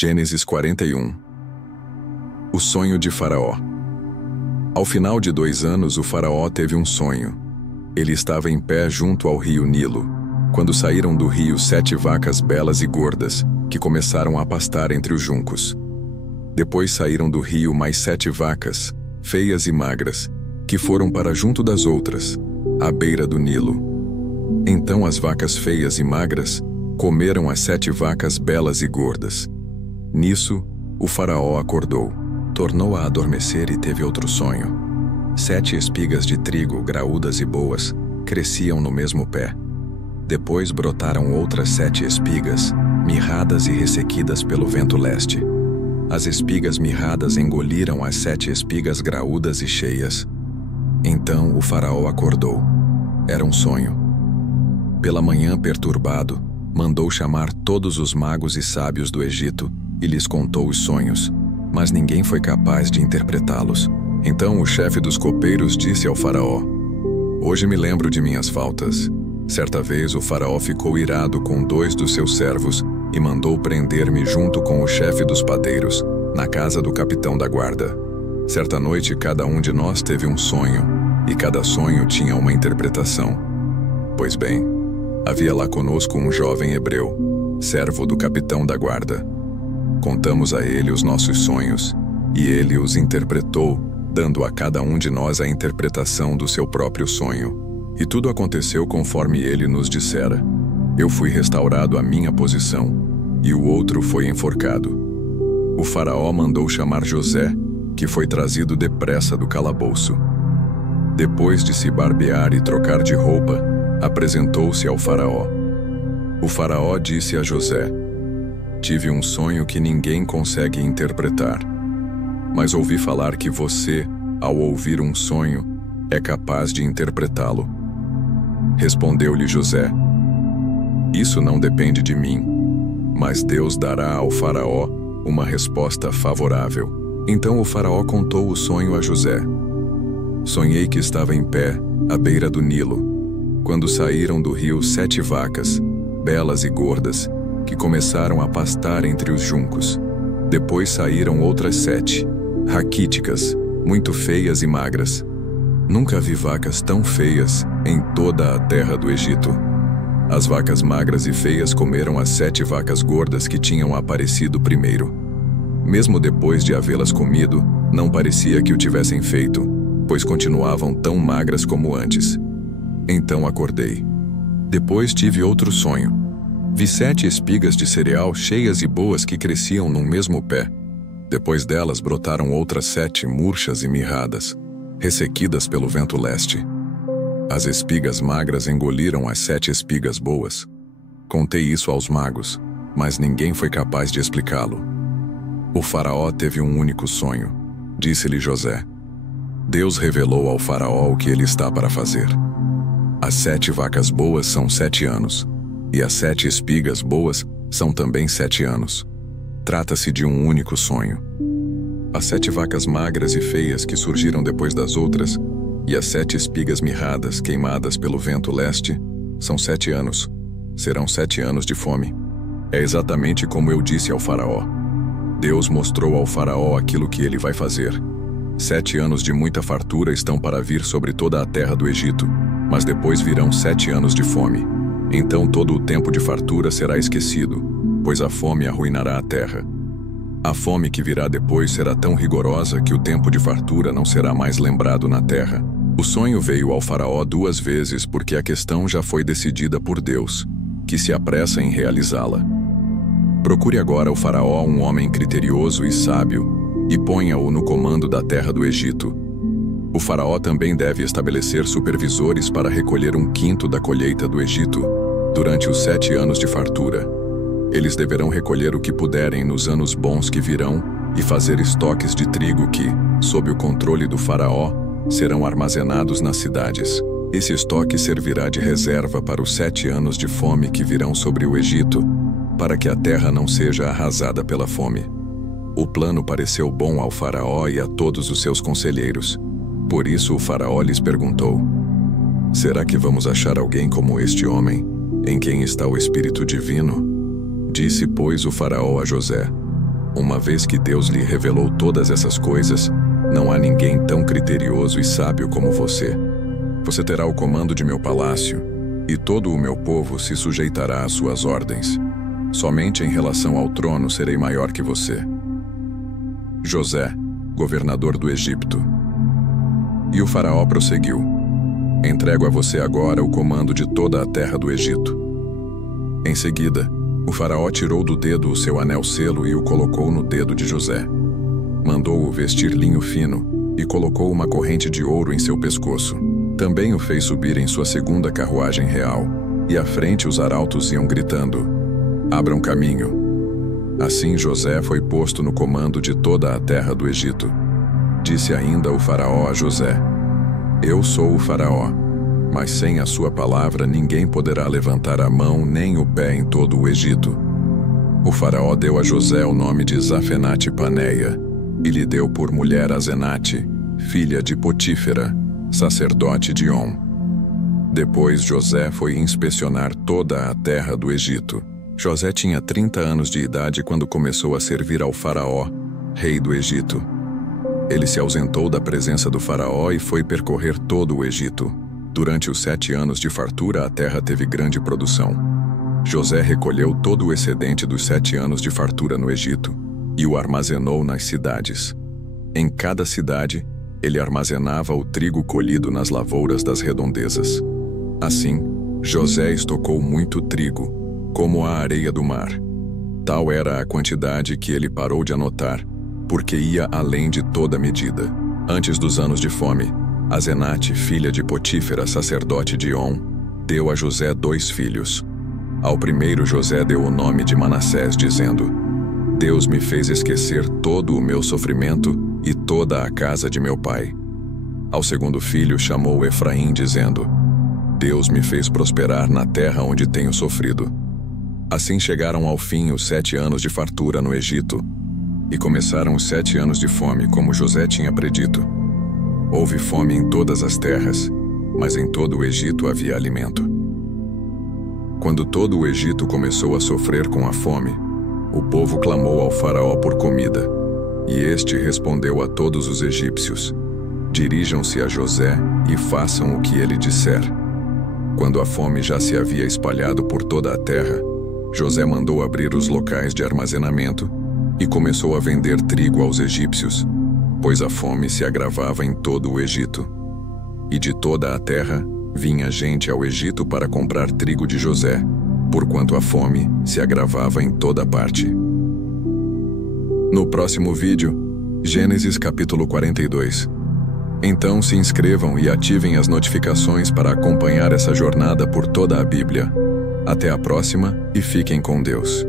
Gênesis 41. O sonho de Faraó. Ao final de 2 anos, o Faraó teve um sonho. Ele estava em pé junto ao rio Nilo, quando saíram do rio 7 vacas belas e gordas, que começaram a pastar entre os juncos. Depois saíram do rio mais 7 vacas, feias e magras, que foram para junto das outras, à beira do Nilo. Então as vacas feias e magras comeram as 7 vacas belas e gordas. Nisso, o Faraó acordou, tornou a adormecer e teve outro sonho. 7 espigas de trigo, graúdas e boas, cresciam no mesmo pé. Depois brotaram outras 7 espigas, mirradas e ressequidas pelo vento leste. As espigas mirradas engoliram as 7 espigas graúdas e cheias. Então o Faraó acordou. Era um sonho. Pela manhã, perturbado, mandou chamar todos os magos e sábios do Egito e lhes contou os sonhos, mas ninguém foi capaz de interpretá-los. Então o chefe dos copeiros disse ao Faraó: "Hoje me lembro de minhas faltas." Certa vez o Faraó ficou irado com 2 dos seus servos e mandou prender-me junto com o chefe dos padeiros, na casa do capitão da guarda. Certa noite cada um de nós teve um sonho, e cada sonho tinha uma interpretação. Pois bem, havia lá conosco um jovem hebreu, servo do capitão da guarda. Contamos a ele os nossos sonhos, e ele os interpretou, dando a cada um de nós a interpretação do seu próprio sonho. E tudo aconteceu conforme ele nos dissera. Eu fui restaurado à minha posição, e o outro foi enforcado. O Faraó mandou chamar José, que foi trazido depressa do calabouço. Depois de se barbear e trocar de roupa, apresentou-se ao Faraó. O Faraó disse a José: "Tive um sonho que ninguém consegue interpretar. Mas ouvi falar que você, ao ouvir um sonho, é capaz de interpretá-lo." Respondeu-lhe José: "Isso não depende de mim, mas Deus dará ao Faraó uma resposta favorável." Então o Faraó contou o sonho a José. "Sonhei que estava em pé, à beira do Nilo, quando saíram do rio 7 vacas, belas e gordas, que começaram a pastar entre os juncos. Depois saíram outras 7, raquíticas, muito feias e magras. Nunca vi vacas tão feias em toda a terra do Egito. As vacas magras e feias comeram as 7 vacas gordas que tinham aparecido primeiro. Mesmo depois de havê-las comido, não parecia que o tivessem feito, pois continuavam tão magras como antes. Então acordei. Depois tive outro sonho. Vi 7 espigas de cereal cheias e boas que cresciam num mesmo pé. Depois delas brotaram outras 7 murchas e mirradas, ressequidas pelo vento leste. As espigas magras engoliram as 7 espigas boas. Contei isso aos magos, mas ninguém foi capaz de explicá-lo. O Faraó teve um único sonho. Disse-lhe José: Deus revelou ao Faraó o que ele está para fazer. As 7 vacas boas são 7 anos, e as 7 espigas boas são também 7 anos. Trata-se de um único sonho. As 7 vacas magras e feias que surgiram depois das outras, e as 7 espigas mirradas queimadas pelo vento leste, são 7 anos. Serão 7 anos de fome. É exatamente como eu disse ao Faraó. Deus mostrou ao Faraó aquilo que ele vai fazer. 7 anos de muita fartura estão para vir sobre toda a terra do Egito, mas depois virão 7 anos de fome. Então todo o tempo de fartura será esquecido, pois a fome arruinará a terra. A fome que virá depois será tão rigorosa que o tempo de fartura não será mais lembrado na terra. O sonho veio ao Faraó 2 vezes porque a questão já foi decidida por Deus, que se apressa em realizá-la. Procure agora o Faraó um homem criterioso e sábio, e ponha-o no comando da terra do Egito. O Faraó também deve estabelecer supervisores para recolher 1/5 da colheita do Egito, durante os 7 anos de fartura. Eles deverão recolher o que puderem nos anos bons que virão e fazer estoques de trigo que, sob o controle do Faraó, serão armazenados nas cidades. Esse estoque servirá de reserva para os 7 anos de fome que virão sobre o Egito, para que a terra não seja arrasada pela fome. O plano pareceu bom ao Faraó e a todos os seus conselheiros. Por isso o Faraó lhes perguntou: Será que vamos achar alguém como este homem, em quem está o Espírito Divino? Disse, pois, o Faraó a José: Uma vez que Deus lhe revelou todas essas coisas, não há ninguém tão criterioso e sábio como você. Você terá o comando de meu palácio, e todo o meu povo se sujeitará às suas ordens. Somente em relação ao trono serei maior que você. José, governador do Egito. E o faraó prosseguiu: entrego a você agora o comando de toda a terra do Egito. Em seguida, o faraó tirou do dedo o seu anel-selo e o colocou no dedo de José. Mandou-o vestir linho fino e colocou uma corrente de ouro em seu pescoço. Também o fez subir em sua segunda carruagem real, e à frente os arautos iam gritando: abram caminho. Assim José foi posto no comando de toda a terra do Egito. Disse ainda o faraó a José: eu sou o faraó, mas sem a sua palavra ninguém poderá levantar a mão nem o pé em todo o Egito. O faraó deu a José o nome de Zafenate-Paneia, e lhe deu por mulher Asenate, filha de Potífera, sacerdote de On. Depois José foi inspecionar toda a terra do Egito. José tinha 30 anos de idade quando começou a servir ao faraó, rei do Egito. Ele se ausentou da presença do faraó e foi percorrer todo o Egito. Durante os 7 anos de fartura, a terra teve grande produção. José recolheu todo o excedente dos 7 anos de fartura no Egito e o armazenou nas cidades. Em cada cidade, ele armazenava o trigo colhido nas lavouras das redondezas. Assim, José estocou muito trigo, como a areia do mar. Tal era a quantidade que ele parou de anotar, porque ia além de toda medida. Antes dos anos de fome, Asenate, filha de Potífera, sacerdote de On, deu a José 2 filhos. Ao primeiro José deu o nome de Manassés, dizendo: Deus me fez esquecer todo o meu sofrimento e toda a casa de meu pai. Ao segundo filho chamou Efraim, dizendo: Deus me fez prosperar na terra onde tenho sofrido. Assim chegaram ao fim os 7 anos de fartura no Egito, e começaram os 7 anos de fome, como José tinha predito. Houve fome em todas as terras, mas em todo o Egito havia alimento. Quando todo o Egito começou a sofrer com a fome, o povo clamou ao faraó por comida, e este respondeu a todos os egípcios: dirijam-se a José e façam o que ele disser. Quando a fome já se havia espalhado por toda a terra, José mandou abrir os locais de armazenamento e começou a vender trigo aos egípcios, pois a fome se agravava em todo o Egito. E de toda a terra vinha gente ao Egito para comprar trigo de José, porquanto a fome se agravava em toda parte. No próximo vídeo, Gênesis capítulo 42. Então se inscrevam e ativem as notificações para acompanhar essa jornada por toda a Bíblia. Até a próxima e fiquem com Deus.